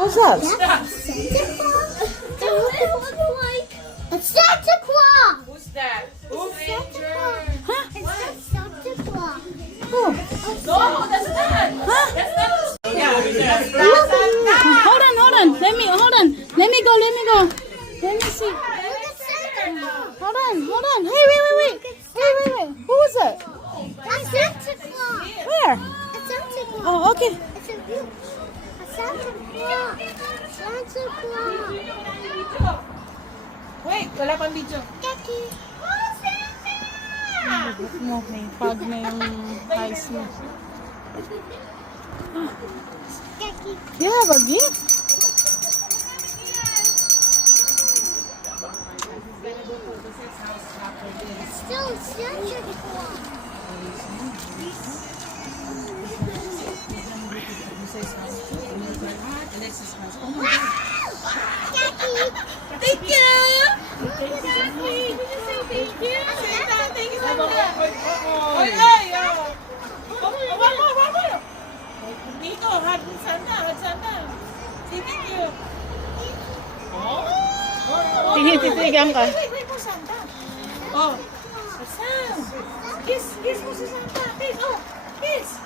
Who's that? Santa Claus. It looks like a Santa Claus. Who's that? Who's Santa Claus. It's not Santa Claus. Oh. No, that's not. Huh? That's not. Yeah, that's Hold on. Let me go. Let me see. Look at Santa Claus. Hold on. Hey, wait. Who was it? A Santa Claus. Where? A Santa Claus. Oh, okay. It's a Santa Claus. Santa Claus. Wait, wala pang video. Kaki. Mo, may pag na yung eyes mo. Kaki. You have a gift? Still Santa Claus. Thank you! Thank you! Thank you! Thank you so much! Oy! Wala! Dito, hard Santa. Say thank you. Tititigan ka. Wait po, Santa. Oh. Sam. Kiss mo si Santa. Kiss. Oh. Kiss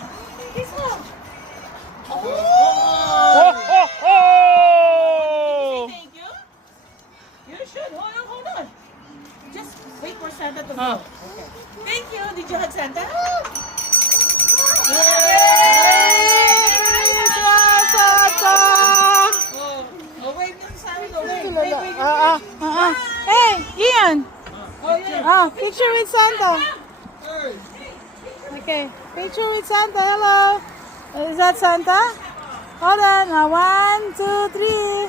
mo. Oh! Thank you. You should. Hold on. Just wait for Santa to go. Oh. Okay. Thank you. Did you hug Santa? Oh, wait lang Santa. Wait. Hey, Ian. Oh, yeah. Picture with Santa. Okay, picture with Santa. Hello. Is that Santa? Hold on. 1, 2, 3.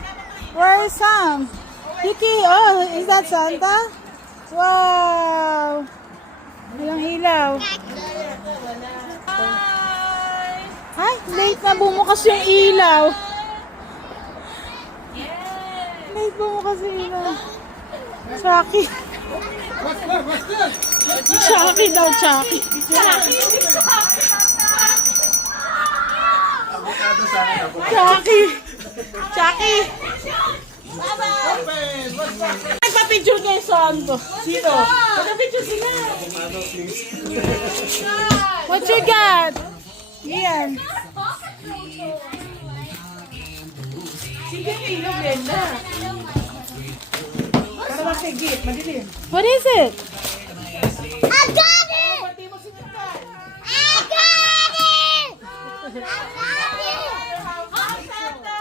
Where is Sam? Kiki. Oh, is that Santa? Wow. Ilang ilaw. Ay, late na bumukas yung ilaw. Late bumukas yung ilaw. Chucky. Chucky daw, Chucky. Chucky. Nagpa-picture niya yung santo. Sino? Nagpa-picture sila. What you got? Ian. Sige kayo, Brenda. Para masigit, madilim. What is it? I got it! Pati mo sinundan. I got it! I got it! Hi, Santa.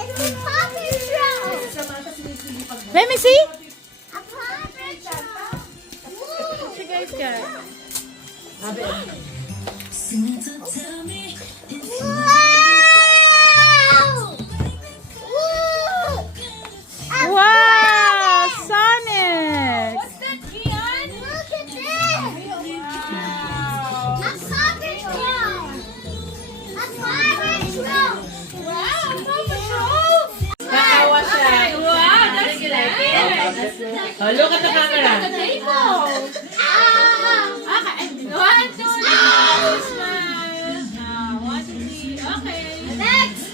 It's a puppet show! Let me see. A puppet show! What you guys got? Wow! Woo! Wow, Sonic. What's that, Keon? Look at this! A puppet show! A puppet show! Wow, a puppet show! Nakawa siya. Wow, that's nice. Oh, look at the camera. One, two, three, smile. One, two, three, okay. Next!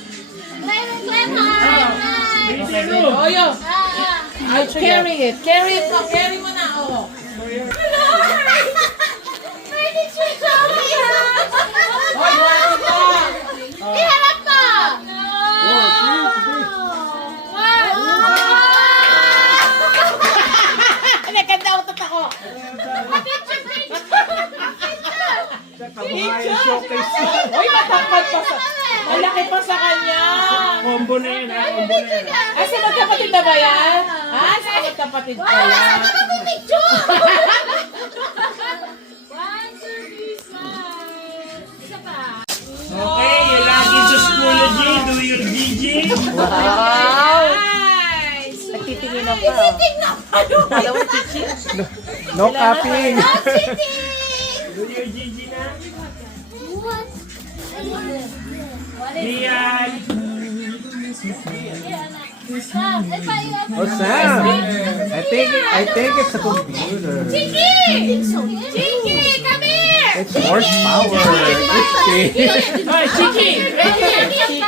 Clap hard! Okay, oh, yo. Carry it. Carry mo na, oh. Where did you go? Oh, wow, wow. Iharap mo! Nagkanda ako tatako. Uy, matangkad pa sa... Malaki pa sa kanya. Combo na yun, ha? Combo na yun. Ay, sa magkapatid na ba yan? Ah, sa magkapatid pa yan. One, two, three, smile. Isa pa. Okay, you lagi to school, G. Do your GG. Wow. Nice! Nagtitingin na pa. Alam mo, Chichi? No copying. Sitting! Do your GG na. What? Rian. Oh, Sam. I think it's a computer. Chiki! Chiki, come here! It's horsepower. It's Ay, Chiki! Chiki!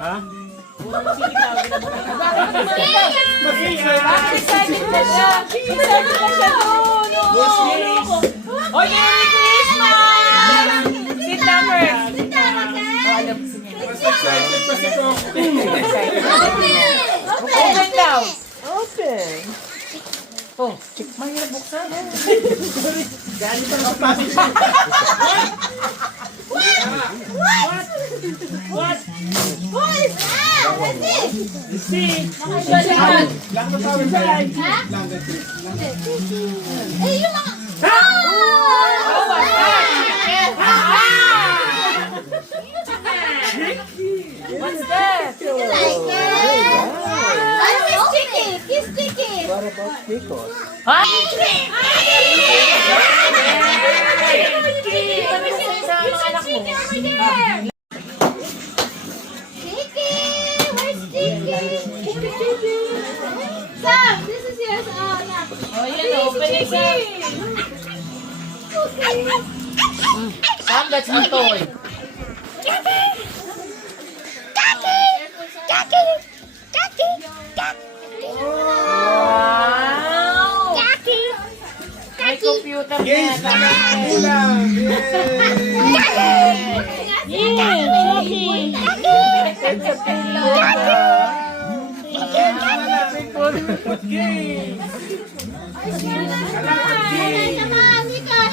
Ha? Excited na siya. Excited na siya. Oh, Merry Christmas! Sit down first. Excited pa si Coco. Open daw. Open. Oh, mahirap buksan. What? Who is that? What's this? See? Ha? Eh, yung mga... What's that? You like it? Ano is chicken? Kiss chicken. What about pickles? Ha? Chicken! Where's chicken? Sam, this is yours. Oh, yeah. Oh, yan. Open it, Sam. Sam, that's a toy. Wow! May computer na. Yes! Kulang!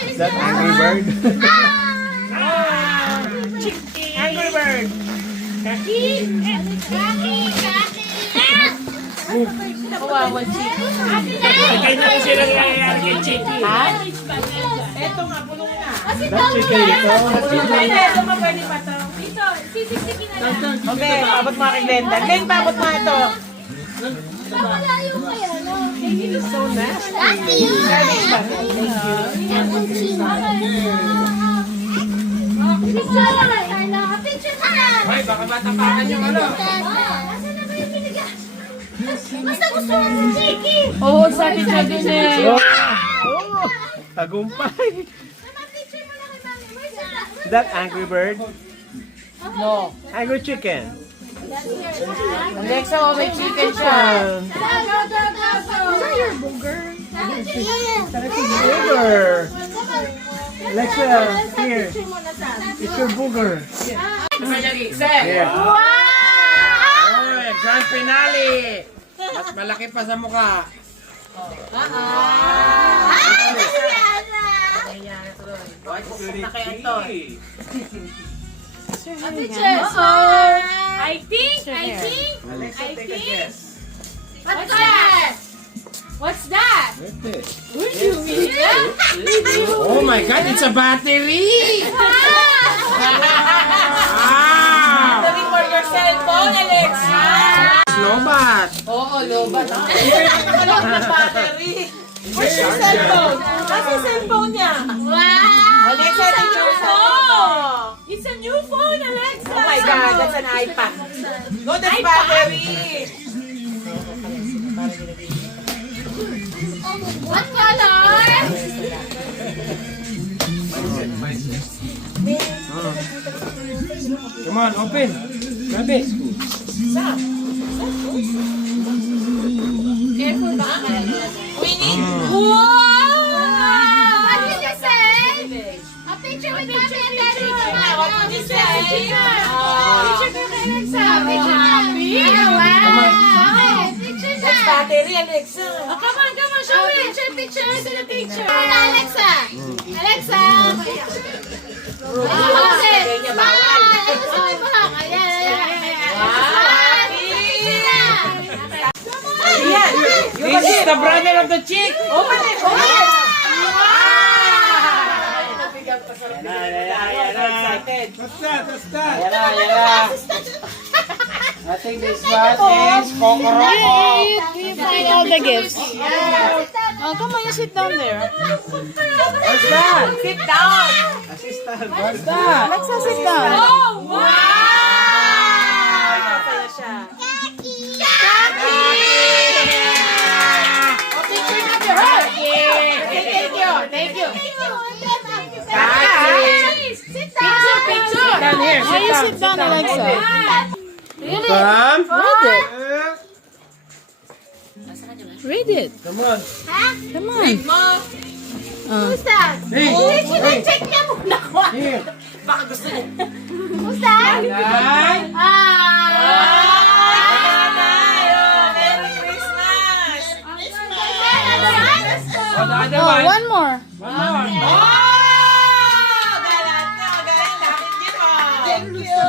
Is That Angry Bird? Angry Bird. Kawawa chicken. Kaya na kasi sila nangyayari kay Chicky. Ha? Eto nga, bulong na. That chicken ito. Pwede, ito pa pwede pa ito. Ito, sisiksikin na lang. Okay, abot mga kay Glenda. Glenda, abot mga ito. Malayo kaya, no? So nasty. Nasty yun. Picture na lang, Carla. Picture na lang. Ay, baka matapakan yung ano. Nasaan na ba yung piniga? Basta gusto mo ng chicken. Oo, sabi siya din eh. Tagumpay. Mama, picture mo lang kay Mami. Where's that? That Angry Bird? No. Angry Chicken. Alexa, oh, may chicken siya. Is that your booger? Booger. Alexa, here. It's your booger. Here. Wow! Oy, grand finale. Mas malaki pa sa mukha. I think. Alexa, take a guess. What's that? What's that? What's this? What do you mean? Oh my God, it's a battery! Wow! Dali for your cellphone, Alexa. Lobat! Oo, lobat. Nakalok na battery. Where's your cellphone? Nasa yung cellphone niya? Wow! Alexa, it's your phone. It's a new phone, Alexa. Oh my God, that's an iPad. No, that's battery. What color? Come on, open! Grab it! Careful ba? Winnie? What did you say? A picture with Mami and Daddy. What would you say? Picture with Alexa. Picture happy. Wow. Okay, picture That's na. battery, Alexa. Oh, come on, show me. Picture. To the picture. Alexa. Alexa. Okay. Smile. Smile pa lang. Ayan. Picture na. Yan. This is the brother of the chick! Open it, open it. Excited. What's that? What's that? I think this one is Kokoroko. You find all the gifts. Oh, come on, you sit down there. What's that? Sit down. Assistant, what's that? Alexa, sit down. Oh, wow! Masaya siya. Oh, picture na to her. Okay, thank you. Sit down. Picture. Down here, Why you sit down, Alexa? Come. Read it. Come on. Come on. Who's that? Hey. Hey. Check niya muna ko. Here. Baka gusto niya. Who's that? Ay. Merry Christmas! Oh, the other Oh, one. one more. One more. Galant na, galing. Thank you.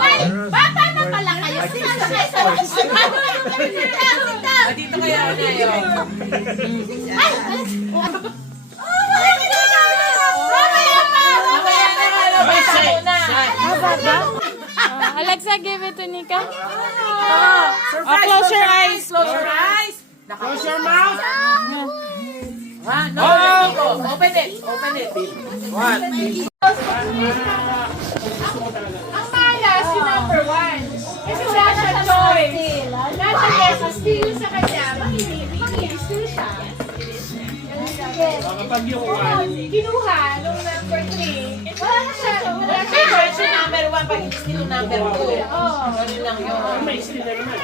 Ay, bata na pala kayo. Dito kayo na How about that? Alexa, give it to Nika. Close your eyes. Close your eyes. Close your mouth. No, open it. Open it. What? Ang malas, yung number 1. Kasi wala siya choice. Nasa yes, still sa kanya. Still siya. Kapag yung one. Kinuha nung number 3. Wala na siya. Wala siya. Choice yung number 1 pag hindi yung number 2. Oo. Ganun lang yun. May still na naman.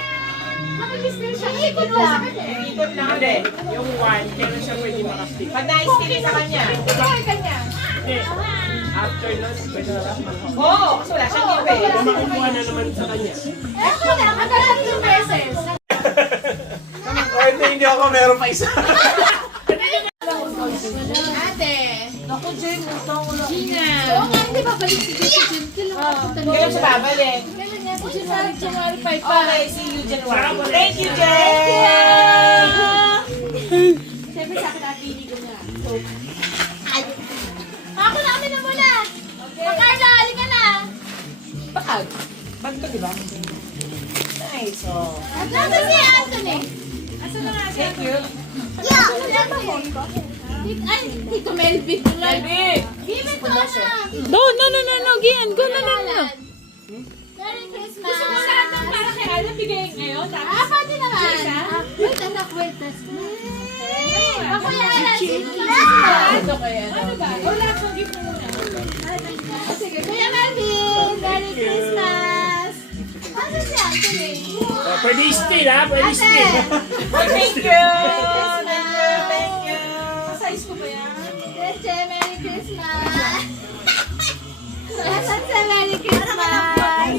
Nakag-still siya. Kinuha sa kanya. Ikot lang. Hindi. Yung one, kailan siya pwede makastick? Pag na-steal sa kanya. Kinuha kanya. Hindi. After nun, pwede na lang. Oo, kasi wala siyang giveaway. Kung makukuha na naman sa kanya. Eto na, magalang 2 beses. Hindi ako meron pa isa. Ate. Ako, Jen, ito ko lang. Oo nga, hindi ba balik si Jim? Kailan siya babalik? Kailan niya si Jim? January 5 pa. Okay, see you January. Thank you, Jen! Siyempre sa akin, napili ko na. Ako na, amin na muna. Makarla, halika na. Bag. Bag to, di ba? Nice, oh. Nasa si Anthony. Thank you. Yeah. Ay, Tito Melvin. Melvin! Give it to Ana. No, no, no, no, no, Gian. Go, no, no, no. Merry Christmas. Gusto mo sa atin para kay Alan bigay ngayon? Pwede naman. Wait, anak, wait. Ako yan, Alan. Ito kaya. Ano ba? Wala akong gift mo muna. Sige, Kuya Melvin. Merry Christmas. Ano si Anthony? Pwede still ha? Pwede still. Thank you! Thank you! Size ko ba yan? Leche, Merry Christmas. Leche, Merry Christmas.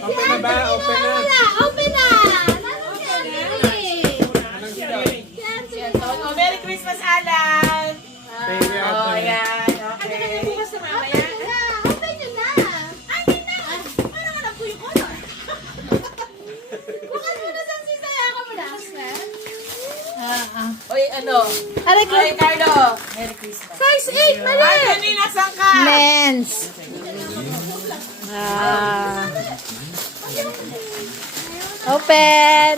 Open na ba? Open na. Open na. Nasaan si Anthony? Si Anthony. Oh, Merry Christmas, Alan! Thank you, Oh, Anthony. yan. Okay. Ano ka bukas na mamaya? Open na. Open nyo na. Ay, na. Parang alam ko yung color. Bukas mo na sa sisaya ka mo na. Oy, ano? Ay, Carlo! Merry Christmas. Size 8, mali. Anthony, nasan ka? Men's. Open.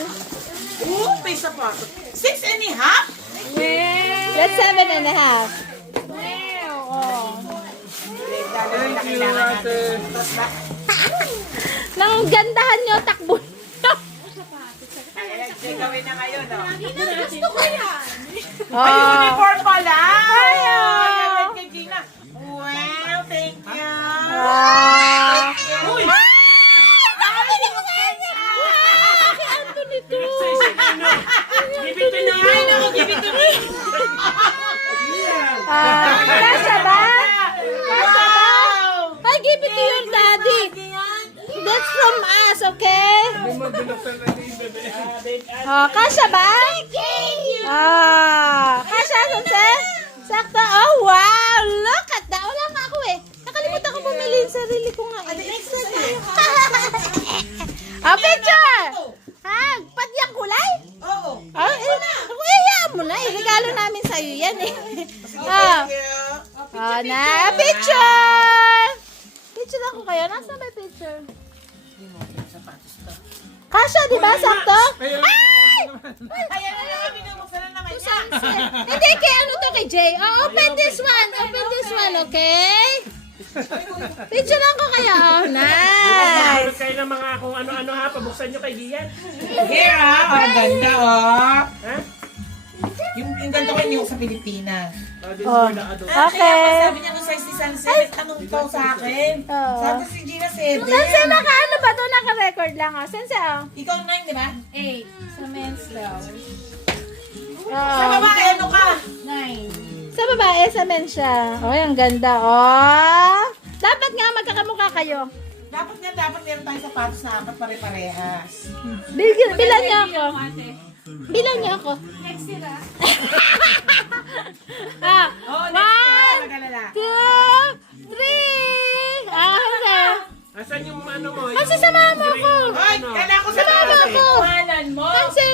Oo, may sapatos. 6.5? That's 7.5. Thank you, ate. Nang gandahan nyo, takbo nyo. Gawin na ngayon, no? Gusto ko yan. Ay, Oh. uniform pala! Ayaw. Ay, kay Gina. Wow, thank you! Ah. Uy! Give it to me. Ay, naku, give it to me! Kasha ba? Wow! I'll give it to your daddy. That's from us, okay? Oh, kasha ba? Kasha, Sanse? Sakto. Oh, wow! Look at that. Wala nga ako eh. Nakalimutan ko bumili yung sarili ko nga. Oh, picture! Ha? Padyang kulay? Oo. Oh, hayaan mo na. Regalo namin sa'yo yan eh. Oh. Thank you. Oh, na picture! Picture ako kayo. Nasaan ba yung picture? Kasha, di ba? Sakto? Ay! Ayan na naman, binubuksan na naman niya. Hindi, kay ano to kay Jay? Oh, open this one. Open this one, okay? Picture lang ko kayo. Oh, nice. Meron kayo ng mga kung ano-ano ha. Pabuksan nyo kay Gian. Here, ah. Ang ganda, oh. Ha? Yung ganito kayo yung sa Pilipinas. This is for the adult. Okay. Sabi niya kung size ni San 7, tanong daw sa akin. Oo. Sabi si Gina 7. Sanse, naka ano ba ito? Naka-record lang. Oh. Saan siya? Ikaw 9, di ba? 8. Sa men's daw. Sa babae, ano ka? 9. Sa babae, sa men siya. Oh, ang ganda. Oh. Dapat nga magkakamukha kayo. Dapat meron tayong sapatos na apat pare-parehas. Bilan niyo ako. Bilan niyo ako. Next year ah. Ah, Oh, next year, 1, magalala. 2, 3. Ah, sir. Asan yung ano mo? Kasi sa mama ko. Hoy, kailangan ko sa Sa mama ko. Pangalan mo. Kasi,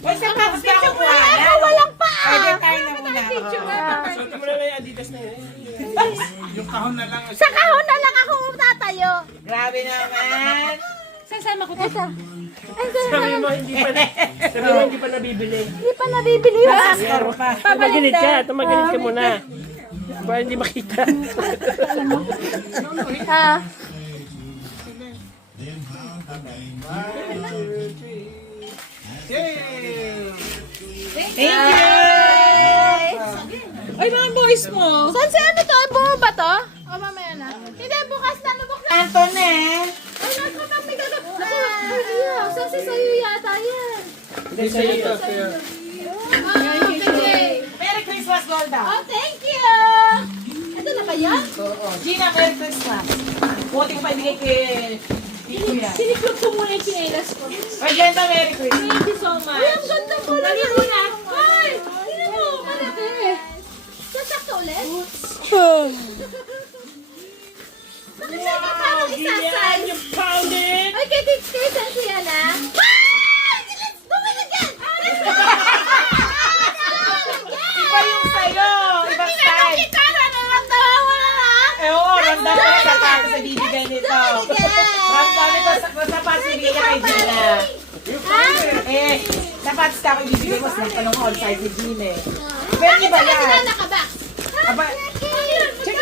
Hoy, sapatos ka ako ako walang pa. Pwede tayo na muna. Suot mo na lang yung Adidas na yun. Yung kahon na lang. Sa kahon na lang ako tatayo. Grabe naman. Sasama ko ito. Ay, Sabi mo, hindi pa nabibili. hindi pa nabibili yun. Pastor pa. Tumagilit ka muna. Para hindi makita. Ah. Thank you. Ay, mga boys mo. Saan si ano to? Buo ba to? O mamaya na. Hindi, bukas na lubok na. Anton eh. Ay, nasa kami gagap. Saan si sa'yo yata yan? Hindi sa'yo ito. Merry Christmas, Golda. Oh, thank you! Ito na ba yan? Gina, Merry Christmas. Buti ko pa ibigay kay Tito yan. Siniklop ko muna yung chinelas ko. Ay, Genta, Merry Christmas. Thank you so much. Ay, ang ganda mo na Lagi yan. mo na. Ay, sino mo? Malaki. Sasakto ulit? Bakit siya ka parang isasay? You found it! Ay, kay Sensi yan ah. Ay! Bumalik yan! Iba yung sa'yo. Ibang style. Kita na naramdaman mo na Eh, oo, ramdam ko yung sapatos sa bibigay nito. Ramdam ko sa sapatos sa bibigay kay Gina. Eh, sapatos ka ako ibibigay mo sa tanong all size ni Gina eh. Pero iba yan. Nakabox. Aba, Check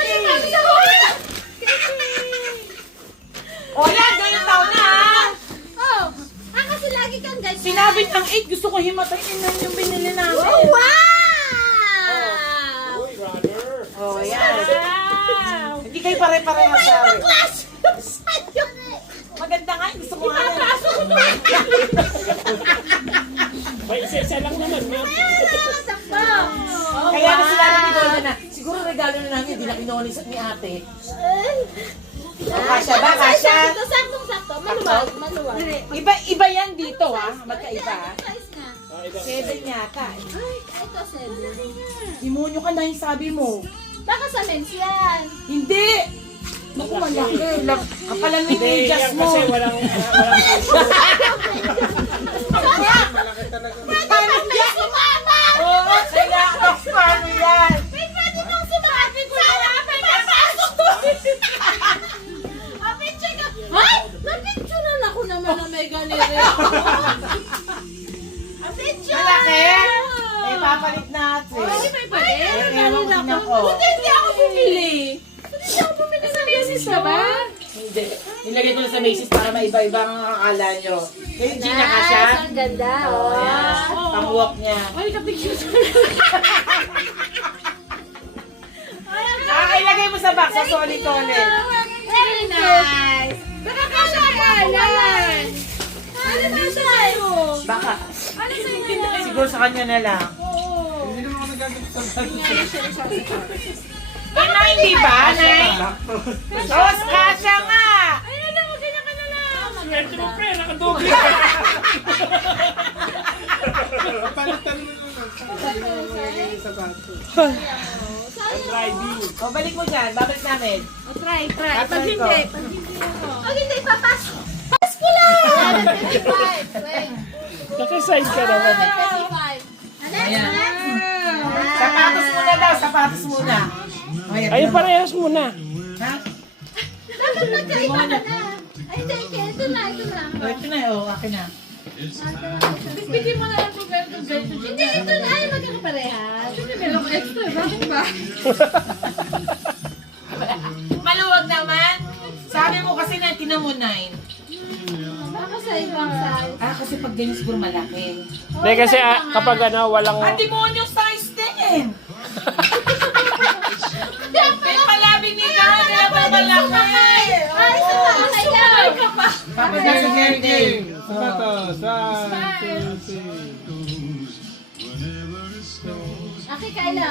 o yan, ganyan taon na ha. Oh, kasi lagi kang ganyan. Sinabi ng 8, gusto ko himatayin na yung binili namin. Oh, wow! Oh, yan. Hindi kayo pare-pareha sa akin. Clash! Sa'yo! Maganda nga, gusto ko nga yan. Pasok ko ba? May isa-isa lang naman, ma'am. Takbo! Kaya na sila ni Golda na, siguro regalo na namin, hindi na kinuha ni ate. Kasya ba, kasya? Ito, saktong-sakto. Maluwag. Iba yan dito ha, magkaiba ha. Size nga. 7 yata. Ay, ito, 7. Demonyo ka na yung sabi mo. Baka sa men's yan. Hindi! Naku, malaki. Kapalan mo yung medyas mo. Kasi walang Pwede pa may sumama! Oo, kailangan ng paano yan. Pwede nang sumama! Sana may napasok to! Picture ka! Ay! Napicturean ako naman na may ganire ako. Picture! Malaki? Eh, papalit natin. Pwede may palit? Eh, ewan ko din ako. Hindi ako bumili. Hindi ako bumili sa Macy's ka ba? Hindi. Nilagay ko na sa Macy's para maiba-iba ang akala nyo. Eh, Gina ka siya? Ang ganda. Oo, yan. Pang-walk niya. Ay, ka-picture. Ilagay mo sa box, sa solid-solid. Very nice. Baka kasyalan. Ano ba sa'yo? Baka. Ano sa'yo? Siguro sa kanya na lang. Eh, na hindi ba? Nay? Oo, kasya nga! Ayun na, ganyan ka na lang. swerte mo, pre. Nakadoble. Driving. O, balik mo dyan. Babalik namin. Try. Pag Pag hindi. Pag hindi, papas. Pas ko lang. 25. Wait. Naka-side ka naman. 25. Ayan. Sapatos muna daw, sapatos muna. Ayan. Ayun, parehas muna. Ha? Dapat magkaiba ka na. Ay, thank you. Ito na. O, ito na, o, akin na. Bigyan mo na lang kung ganito. Hindi, ito na. Ay, magkakaparehas. Hindi, meron ko extra. Bakit ba? Maluwag naman. Sabi mo kasi na tinan mo 9. Baka sa ibang size. Ah, kasi pag ganyan siguro malaki. Hindi kasi kapag walang... Ah, demonyo size 10! May palabing ni Gana, kaya pa malaki. Ay, sa bahay lang. Tapos na si Gertie. Sapatos. 1, 2, 3. Okay, Kyla.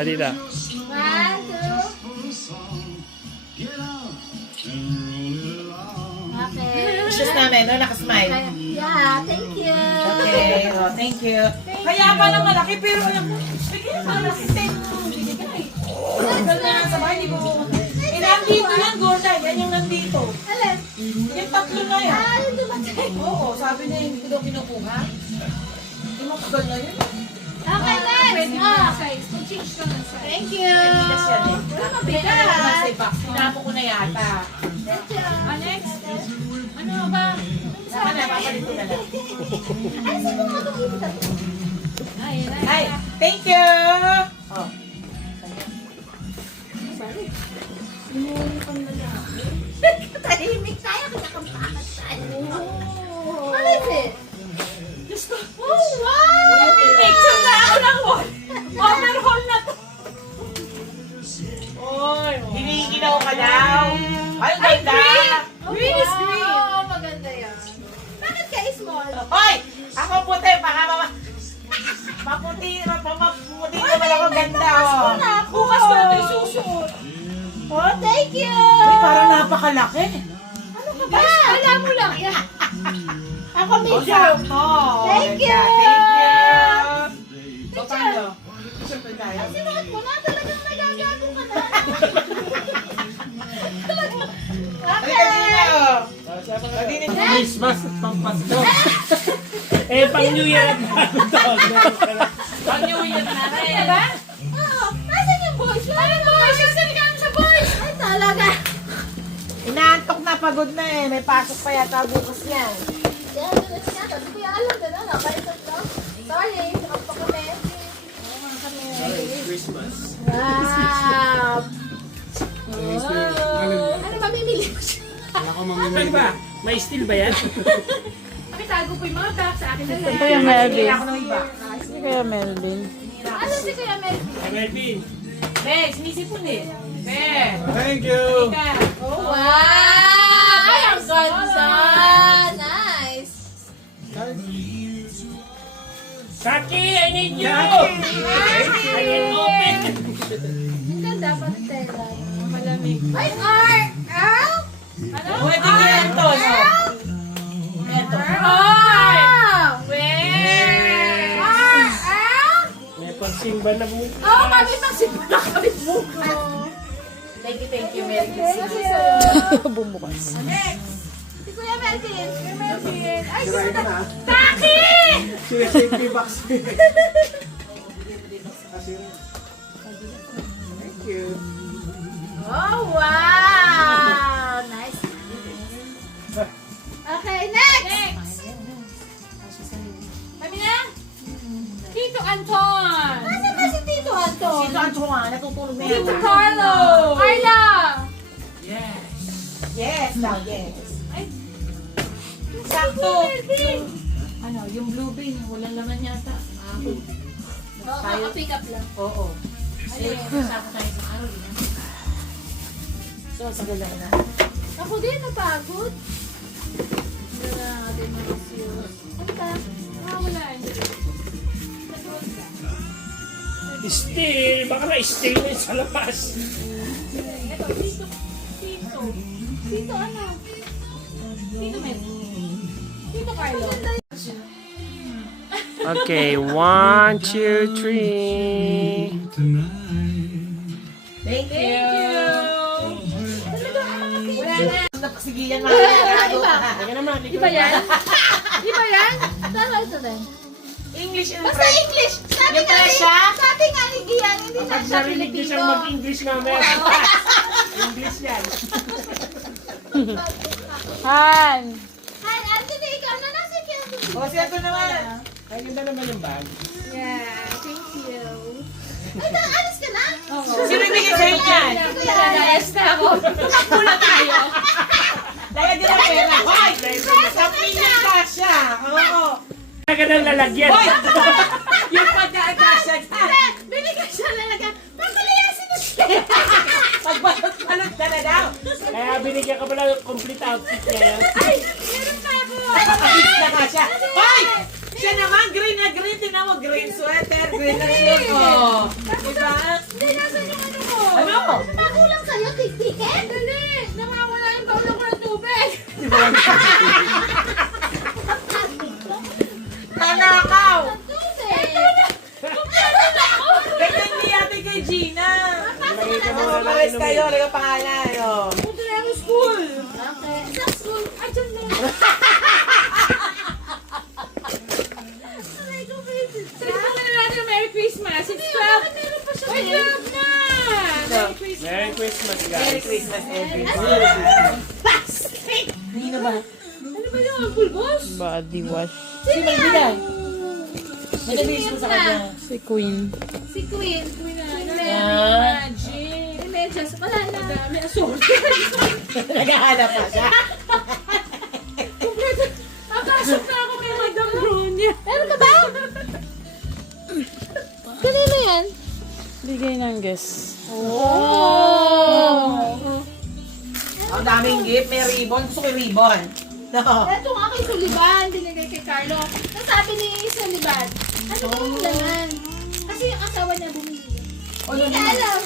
Dito. 1, 2. Okay. Wishes namin, no? Nakasmile. Yeah, thank you. Okay, oh, thank you. Kaya pala malaki, pero alam mo, bigyan mo malaki tayo binigay. Tagal na lang sa bahay, di mo. Eh, nandito yan, Gorda. Yan yung nandito. Alin? Yung tatlo na yan. Ah, yung dumatay. Oo, sabi na hindi ko daw kinukuha. Hindi mo kagal na yun. Okay, next. Okay, so change ka na sa. Thank you. Bigas yan eh. Wala Kaya mabigat. na naman sa iba. Sinapo ko na yata. Thank you. Next. Ano ba? Saka na, papalit ko na lang. Ay, saan mo nga itong ibig ito? Ay, thank you! Oh. Tahimik tayo, kinakampakan tayo. What is it? Diyos ko. Oh, wow! Picture na ako ng wall. Overhaul na to. Oy, hinihilaw ka daw. Ay, ganda. Green is green. Oo, maganda yan. Bakit ka small? Hoy, ako puti, baka maputi naman ako ganda. Oh. Bukas ko ito isusuot. Oh, thank you! Uy, parang napakalaki. Ano ka ba? Wala mo lang yan. Ako Oh, medyo. sakto. Thank you. Thank you. So, paano? Siyempre tayo. Sinuot mo na, talagang nagagago ka na. Halika dito. Pag-init na. Christmas at Pampasko. Eh, pang New Year. Pag New Year na natin. Diba? Oo. Nasaan yung boys? Ano boys? Nasaan ka sa boys? Ay, talaga. Inaantok na, pagod na eh. May pasok pa yata bukas yan. Yan, doon na siya. Hindi ko yung alam doon. Ano? Kahit ito. Sorry. Ako pa kami. Christmas. Wow. Ano mamimili mo siya? Wala ko Ano mamimili. ba? May steel ba yan? Pakitago po yung mga bags sa akin na lang. Kuya Melvin. Hindi ako ng iba. Si Kuya Melvin. Ano si Kuya Melvin? Melvin. Be, sinisipon eh. Be. Thank you. Ika. Wow! Ay, ang ganda! Nice! Saki, I need you! I can open! Ang ganda pa ng tela. Malamig. Ay, Earl! Ano? Pwede ko yan to, no? Ito. Oh! Wait! Earl! May pagsimba na buka. Oh, kami magsimula kami buka. Thank you, Mary. Bumukas. Si Kuya Melvin. Kuya Melvin. Ay, gusto na. Taki! Sila safety box. Thank you. Oh, wow! Nice. Okay, next! Kami na? Tito Anton! Ano ba si Tito Anton? Sino ang tunga? Natutulog na Tito yata. Carlo! Carla! Yes, daw, yes. Ay, Sakto. ano, yung blue bin, walang laman yata. Oo, pick up lang. Oo. Ayun. Kasama tayo sa araw. So, sagal lang na. Ako din, napagod. Hindi na natin mga serious. Ano ba? Wala. Steel! Baka na-steel na yun sa labas. Ito, Tito. Tito. Tito ano? Tito Med. Tito Carlo. Okay, 1, 2, 3. Thank you. Wala na. Napasigilan Wala na, mga iba. Teka naman, Di ba yan? Di ba yan? Tama ito din. English and Basta French. English. Sabi Yung nga pala ni, siya? sabi nga ni Gian, hindi na Pag siya narinig niyo Pilipino. siyang mag-English nga meron. English yan. Han! Hi, Anthony, ikaw na nasa kaya. O, siya ito naman. Ay, ganda naman yung bag. Yeah, thank you. Ay, alis ka na? Sino bigyan sa'yo yan? Kuya, alis na ako. Tumakula tayo. Lagyan din ang pera. Hoy! Sa pinyang kasha. Oo. Taga ng lalagyan. Hoy! Yung pagka-kasha dyan. Binigay siya lalagyan. Pagkalayasin na siya. Pagbalot-balot ka na daw. Kaya binigyan ka pala ng complete outfit niya. Ay, Nakapits na nga siya. Ay! Siya naman, green na green. Tingnan mo, green sweater, green na shoes. Oh. Diba? Hindi, nasan yung ano mo? Ano? Magulang sa'yo, tig-ticket? Hindi, nawawala yung baulang ko ng tubig. Nanakaw! Tubig. Ganyan ni ate kay Gina. Pares kayo, lang ang pangalan. Oh. Punta na yung school. Okay. Sa school, dyan na. Aray ko, baby. Sabi na natin Merry Christmas. It's 12. Bakit meron pa siya? Ay, 12 na. Merry Christmas. Merry Christmas, guys. Merry Christmas, everyone. Nino ba? Ano ba yun? Pulbos? Body wash. Si Malbida. Nagabis ko sa kanya. Si Queen. Si Queen. Queen na. Ah. Magic. Medyas. Wala na. Madami asol. Naghahanap pa siya. Papasok na ako kay Madam Brunia. Meron ka ba? Kanino yan? Bigay ng guest. Oh! Ang daming gift. May ribbon. Gusto ko yung ribbon. No. Ito nga kay Sullivan, binigay kay Carlo. Nasabi ni Sullivan, ano ba yung laman? Kasi yung asawa niya bumili. Hindi niya alam.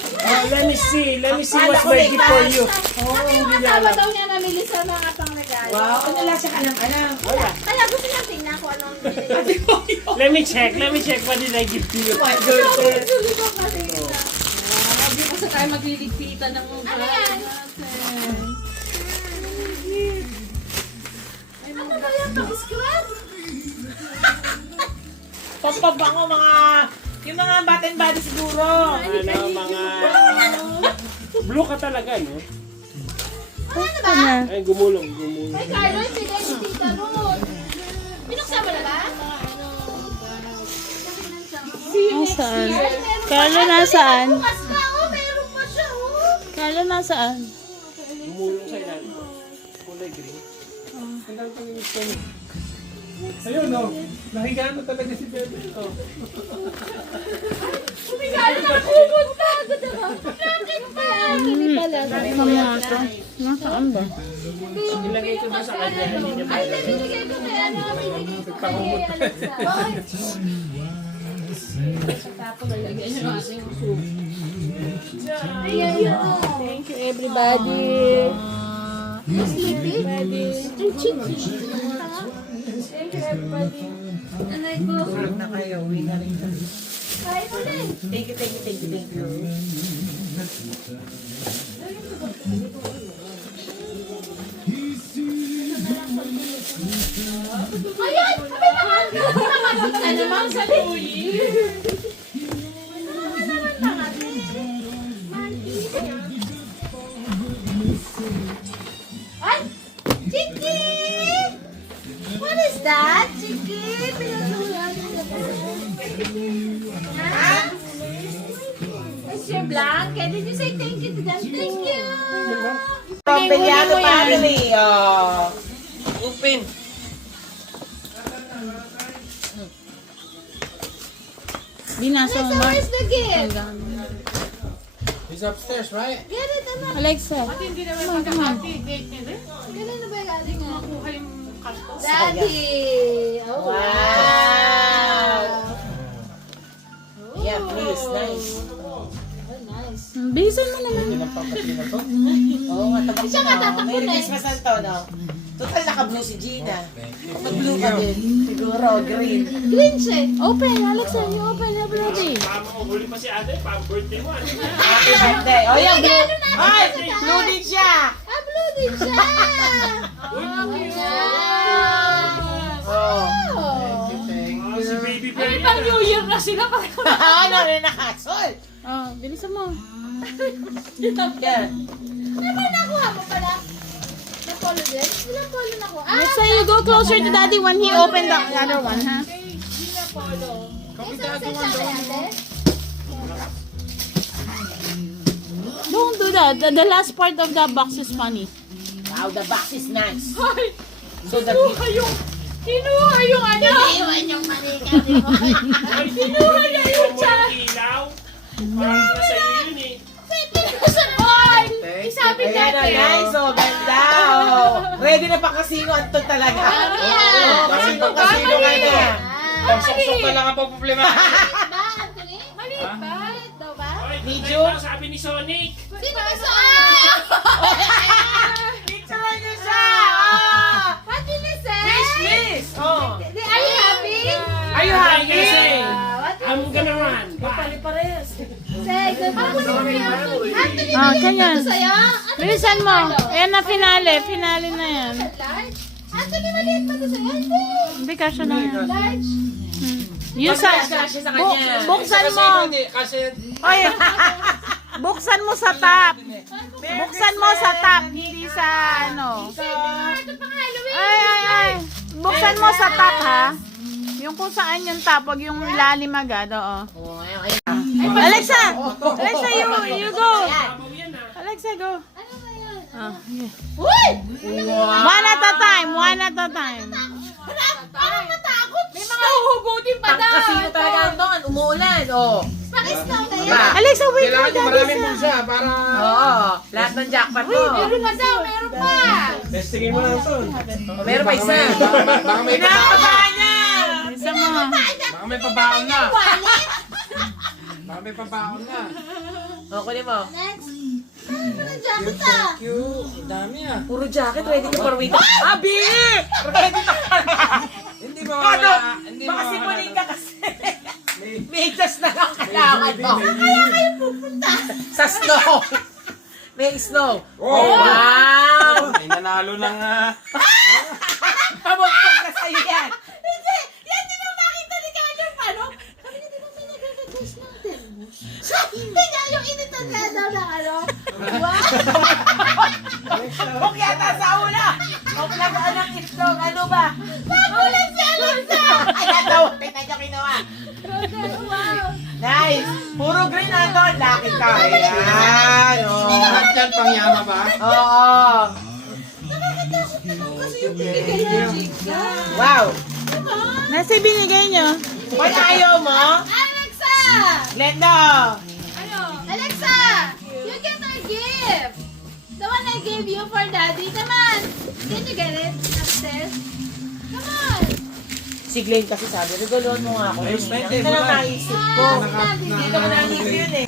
Let me see what's my gift for you. Kasi yung asawa daw niya namili sa mga pangregalo. Wow. Ano lang siya alam. Kaya gusto niya tingnan kung ano ang binigay. Let me check what did I give to you. My Sabi goodness. ni Sullivan kasi yun. Hindi kasi tayo magliligpitan ng Ano yan? Ano ba yan? Pang-scrub? Pampabango mga... Yung mga bat and body siguro. Ano, mga... Blue ka talaga, no? Ano ba? Ay, gumulong. Kay Carlo, ibigay si Tita Ruth. Binuksan mo na ba? Nasaan? Carlo, nasaan? Bukas ka, oh. Meron pa siya, oh. Carlo, nasaan? Gumulong sa ilalim. Kulay green. Ayun, no. Nahiga na talaga si Bebe. Oh. Umigalo na pupunta. Bakit ba? Hindi pala. Nasaan ba? Ilagay ko ba sa kanya? Hindi niya Ay, binigay ko kay ano. Binigay ko kay Alexa. Thank you, everybody. Sleepy? Thank you, everybody. Anay ko. Na kayo. Uwi na rin. Kain mo din. Thank you. Ayan! Abay naman! Nangatik na naman sa luyi. Ay! Chiki! What is that? Chiki! Pinasulat mo na ba? Ha? It's your blanket. Did you say thank you to them? Thank you! From Beliado family. Oh. Open. Binasa mo So ba? where's the gift? He's upstairs, right? Get it, anak. Alexa. Hindi naman magkakati. Date niya rin. Ganun na ba galing nga? Kuha yung kanto. Daddy! Oh, Wow. Yeah, please. Nice. Oh, nice. Bilisan mo naman. Oo nga, tabak Siya nga tatakbo Merry na eh. Christmas na to, no? Total naka-blue si Gina. Nag-blue ka din. Siguro, green. Green siya. Open, Alexa. You open everything. Mama, huli pa si ate. Pa-birthday mo. Happy birthday. Oh, yung blue. Ay, blue din siya. Ah, blue din siya. Oh, yes. Oh. Oh. Si baby bear. Pang New Year na sila. Ano rin nakasol? Oh, bilisan mo. Yan. Ano ba nakuha mo pala? Na-follow din? Ilang follow na ko? Ah, Let's say you go closer to daddy when he opened the other one, ha? isa sa ate? Don't do that. The last part of the box is funny. Wow, the box is nice. Ay, So the kinuha yung ano. Iwan yung manika. Kinuha niya yung Ilaw. Parang nasa iyo yun eh. Ay, isabi lapit Ayan na, natin. guys. Oh, ganda. Oh. Ready na pa kasino. Anton talaga. Oh, kasino ka na. Pagsok-sok na lang ang problema. Ba, Anthony? Maliit ba? Maliit daw ba? Medium. Sabi ni Sonic. Sino ba sa Picture niyo siya. Oh. What did you say? Miss. Oh. Are you happy? Are you happy? What did I'm gonna run. say? Good morning, Anthony. Ah, maliit ba ganyan. to sa'yo? Bilisan mo. Ayan na, finale. Finale na yan. Large? Anthony, maliit ba to sa'yo? Hindi. Hindi kasya na yan. Large? Yung sa... Kasi sa kanya. Buksan mo. Kasi Oy, buksan mo sa top. Buksan mo sa top, hindi sa ano. Ito pang Halloween. Ay. Buksan mo sa top, ha? Yung kung saan yung top, wag yung ilalim agad, oo. Alexa! Alexa, you go! Alexa, go! Ano ba yun? Ah, yeah. Uy! One at a time, one at a time. Parang natakot. May mga huhugutin pa daw. Kasino talaga doon. Umuulan. Oh. Pakisnaw na yan. Ba? Alexa, wait kailangan for nyo daddy maraming sa... bulsa para... Oo. Lahat ng jackpot mo. Meron pa daw, meron pa. Testingin mo lang ito. Meron pa isa. Baka may Pinakabahan niya. Isa mo. Baka may pabaon na. Baka may pabaon na. O, kunin mo. Next. Ano ng jacket ah? Ang dami ah. Puro jacket. Ready ka for wait. Abi! Ready na ka na. Hindi ba Ano? Hindi Baka mawawala. simuling ka kasi. Medyas na lang kailangan mo. Kaya kayo pupunta. Sa snow. May snow. Oh! Wow! May nanalo ng... Pamukpok na sa'yo yan. Hindi. Yan din ang nakita ni Kanyang ano. Sabi niya, di ba may nag-request ng termos? Hindi nga yung initan na daw ng ano. Wow. Huwag yata sa una. Huwag lang ka ng itlog. Ano ba? Nakulan si Alexa. Ay, nataw. Tingnan niyo kinuha. Wow. Nice. Puro green na to. Lucky ka. Ayan. Oh. Lahat yan pangyama ba? Oo. Nakakatakot naman kasi yung binigay niya. Wow. Nasa binigay nyo? Ba't ayaw mo? Alexa! Glenda. Ano? Alexa! You get our gift! The one I gave you for daddy. Come on! Can you get it upstairs? Come on! Si Glenn kasi sabi, regaloan mo nga ako. Ayos, Ito pwede, lang bulan. naisip ko. Daddy. Dito ko naisip yun eh.